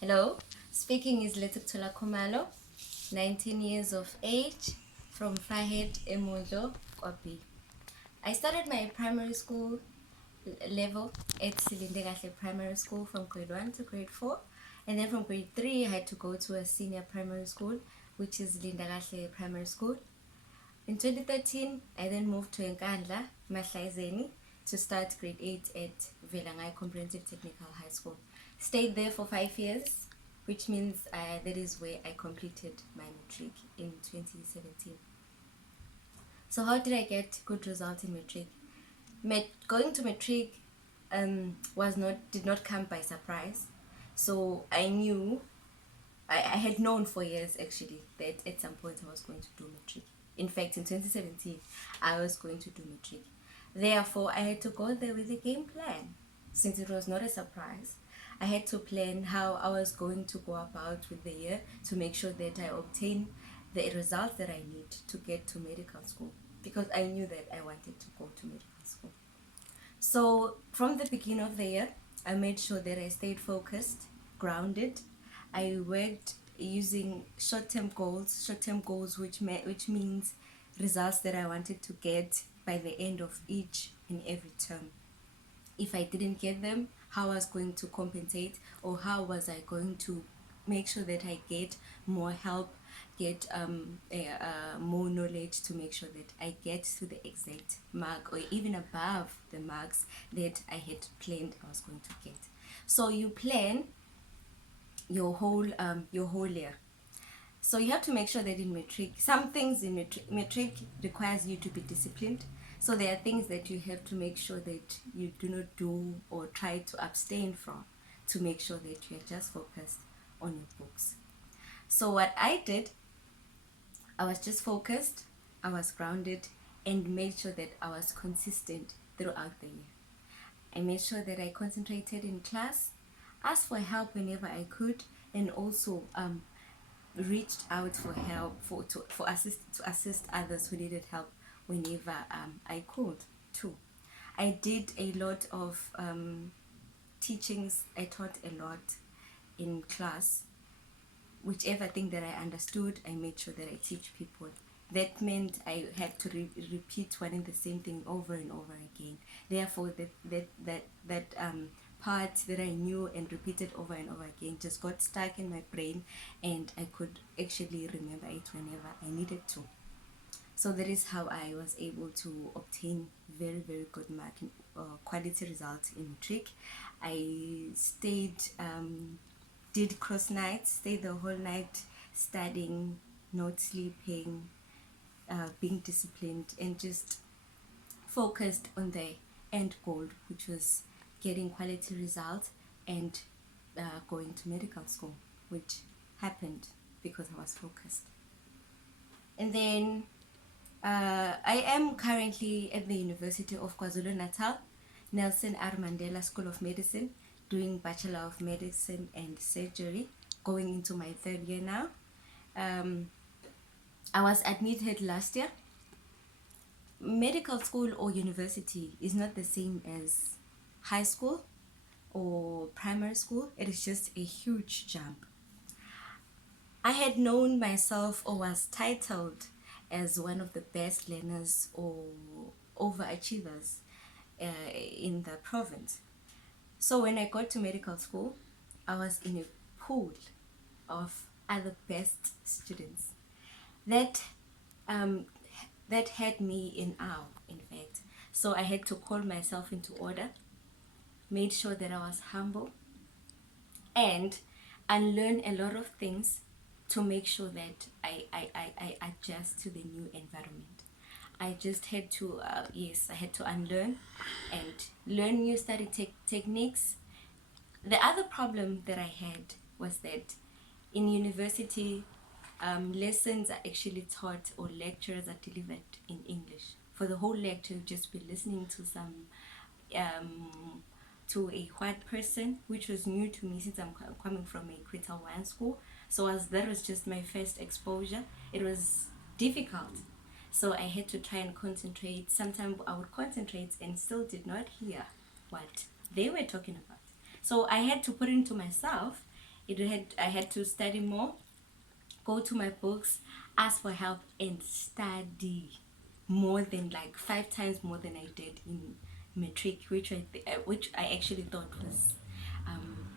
Hello, speaking is Lethukuthula Khumalo, 19 years of age, from Fahed Emojo, Kopi. I started my primary school level at Silindekahle Primary School from grade 1 to grade 4, and then from grade 3 I had to go to a senior primary school, which is Lindakahle Primary School. In 2013, I then moved to Nkandla, Mahlaizeni, to start grade 8 at Velangai Comprehensive Technical High School. Stayed there for 5 years, which means that is where I completed my matric in 2017. So how did I get good results in matric? Going to matric did not come by surprise. So I knew, I had known for years actually that at some point I was going to do matric. In fact, in 2017, I was going to do matric. Therefore, I had to go there with a game plan. Since it was not a surprise, I had to plan how I was going to go about with the year to make sure that I obtain the results that I need to get to medical school, because I knew that I wanted to go to medical school. So from the beginning of the year, I made sure that I stayed focused, grounded. I worked using short-term goals, which means results that I wanted to get by the end of each and every term. If I didn't get them, how I was going to compensate, or how was I going to make sure that I get more help, get more knowledge to make sure that I get to the exact mark or even above the marks that I had planned I was going to get. So you plan your whole year. So you have to make sure that in matric, some things in matric requires you to be disciplined. So there are things that you have to make sure that you do not do or try to abstain from, to make sure that you are just focused on your books. So what I did, I was just focused, I was grounded, and made sure that I was consistent throughout the year. I made sure that I concentrated in class, asked for help whenever I could, and also reached out for help to assist others who needed help whenever I could too. I did a lot of teachings. I taught a lot in class. Whichever thing that I understood, I made sure that I teach people. That meant I had to repeat one and the same thing over and over again. Therefore, that part that I knew and repeated over and over again just got stuck in my brain, and I could actually remember it whenever I needed to. So that is how I was able to obtain very, very good quality results in matric. I stayed, did cross nights, stayed the whole night studying, not sleeping, being disciplined, and just focused on the end goal, which was getting quality results and going to medical school, which happened because I was focused. And then I am currently at the University of KwaZulu-Natal, Nelson R. Mandela School of Medicine, doing Bachelor of Medicine and Surgery, going into my 3rd year now. I was admitted last year. Medical school or university is not the same as high school or primary school. It is just a huge jump. I had known myself, or was titled as one of the best learners or overachievers in the province. So when I got to medical school, I was in a pool of other best students that had me in awe, in fact. So I had to call myself into order, made sure that I was humble, and unlearn a lot of things to make sure that I adjust to the new environment. I just had to, I had to unlearn and learn new study techniques. The other problem that I had was that in university, lessons are actually taught, or lectures are delivered in English. For the whole lecture, you'll just be listening to to a white person, which was new to me since I'm coming from a Krita 1 school. So as that was just my first exposure, it was difficult. So I had to try and concentrate. Sometimes I would concentrate and still did not hear what they were talking about. So I had to put it into myself I had to study more, go to my books, ask for help, and study more than like 5 times more than I did in matric, which I actually thought was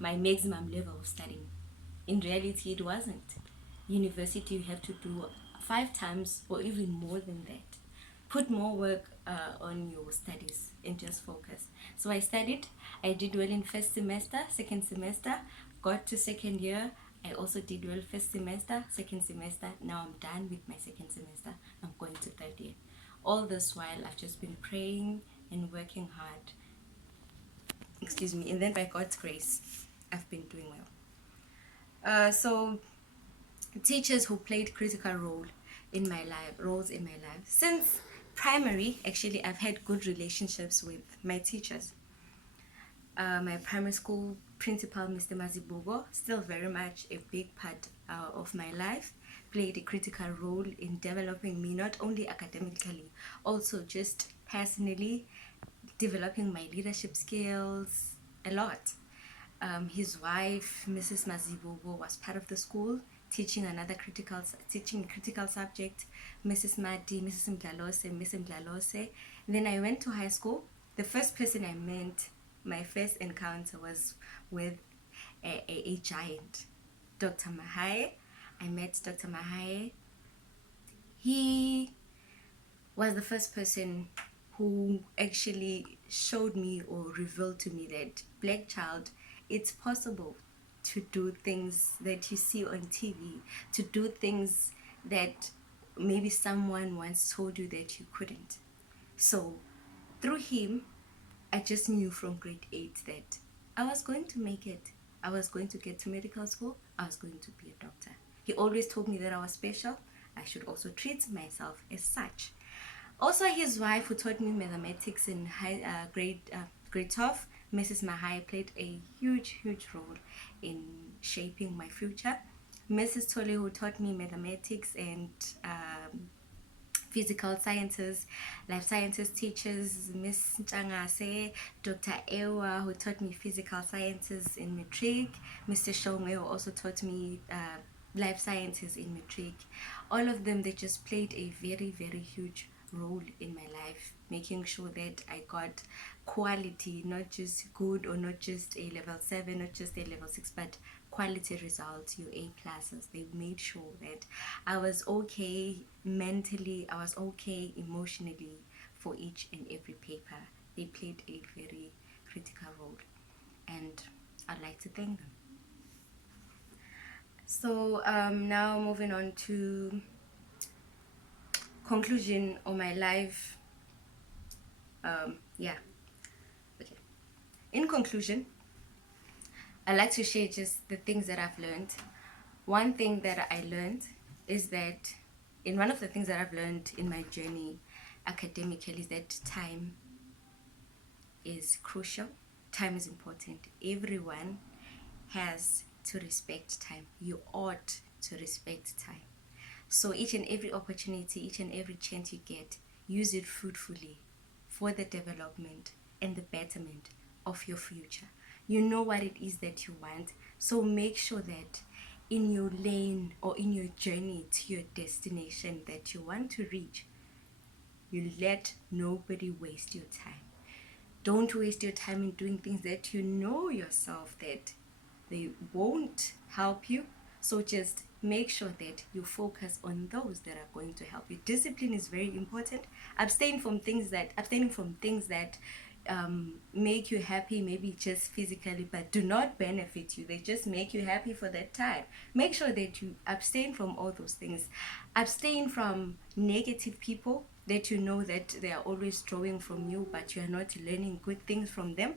my maximum level of studying. In reality, it wasn't. University, you have to do 5 times or even more than that. Put more work on your studies and just focus. So I studied. I did well in first semester, second semester, got to second year. I also did well first semester, second semester. Now I'm done with my second semester. I'm going to third year. All this while, I've just been praying and working hard. Excuse me. And then by God's grace, I've been doing well. So teachers who played critical roles in my life. Since primary, actually, I've had good relationships with my teachers. My primary school principal, Mr. Mazibugo, still very much a big part of my life, played a critical role in developing me, not only academically, also just personally, developing my leadership skills a lot. His wife, Mrs. Mazibugo, was part of the school, teaching a critical subject. Mrs. Madi, Mrs. Mdlalose, Miss Mdlalose. Then I went to high school. The first person I met, my first encounter was with a giant, Dr. Mahaye. I met Dr. Mahaye. He was the first person who actually showed me or revealed to me that black child, it's possible to do things that you see on TV, to do things that maybe someone once told you that you couldn't. So through him, I just knew from grade 8 that I was going to make it. I was going to get to medical school. I was going to be a doctor. He always told me that I was special. I should also treat myself as such. Also, his wife, who taught me mathematics in grade 12, Mrs. Mahaye, played a huge role in shaping my future. Mrs. Tole, who taught me mathematics and physical sciences, life sciences teachers, Miss Changase, Dr. Ewa, who taught me physical sciences in matric, Mr. Shongwe, who also taught me life sciences in matric. All of them, they just played a very huge role in my life, making sure that I got quality, not just good or not just a level 7, not just a level 6, but quality results, your A pluses. They made sure that I was okay mentally, I was okay emotionally for each and every paper. They played a very critical role, and I'd like to thank them. So now moving on to conclusion of my life. Okay. In conclusion, I like to share just the things that I've learned. One thing that I learned is that one of the things that I've learned in my journey academically is that time is crucial. Time is important. Everyone has to respect time. You ought to respect time. So each and every opportunity, each and every chance you get, use it fruitfully for the development and the betterment of your future. You know what it is that you want, so make sure that in your lane or in your journey to your destination that you want to reach, you let nobody waste your time. Don't waste your time in doing things that you know yourself that they won't help you. So just make sure that you focus on those that are going to help you. Discipline is very important. Abstaining from things that make you happy, maybe just physically, but do not benefit you. They just make you happy for that time. Make sure that you abstain from all those things. Abstain from negative people that you know that they are always drawing from you, but you are not learning good things from them.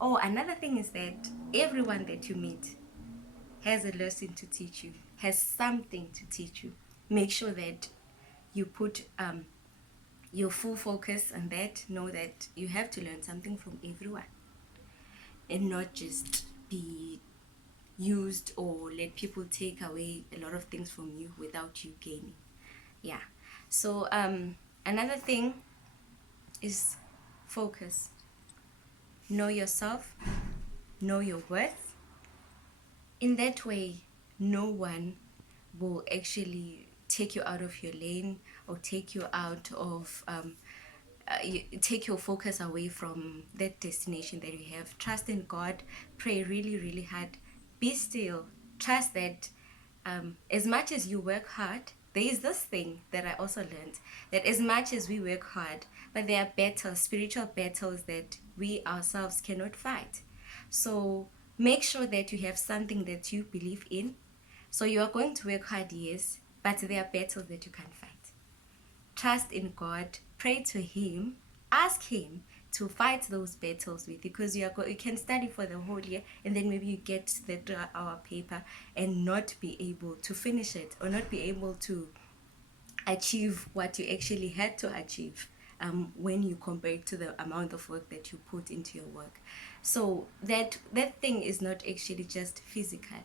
Oh, another thing is that everyone that you meet has a lesson to teach you, has something to teach you. Make sure that you put your full focus on that. Know that you have to learn something from everyone and not just be used or let people take away a lot of things from you without you gaining. Yeah. So another thing is focus. Know yourself, know your worth, In that way, no one will actually take you out of your lane or take you out of take your focus away from that destination that you have. Trust in God, pray really, really hard, be still, trust that as much as you work hard, there is this thing that I also learned, that as much as we work hard, but there are battles, spiritual battles that we ourselves cannot fight. So make sure that you have something that you believe in. So you are going to work hard, yes, but there are battles that you can't fight. Trust in God, pray to Him, ask Him to fight those battles with you, because you can study for the whole year and then maybe you get that hour paper and not be able to finish it, or not be able to achieve what you actually had to achieve when you compare it to the amount of work that you put into your work. So that thing is not actually just physical.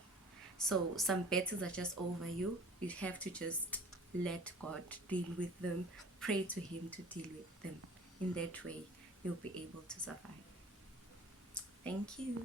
So some battles are just over you. You have to just let God deal with them. Pray to Him to deal with them. In that way, you'll be able to survive. Thank you.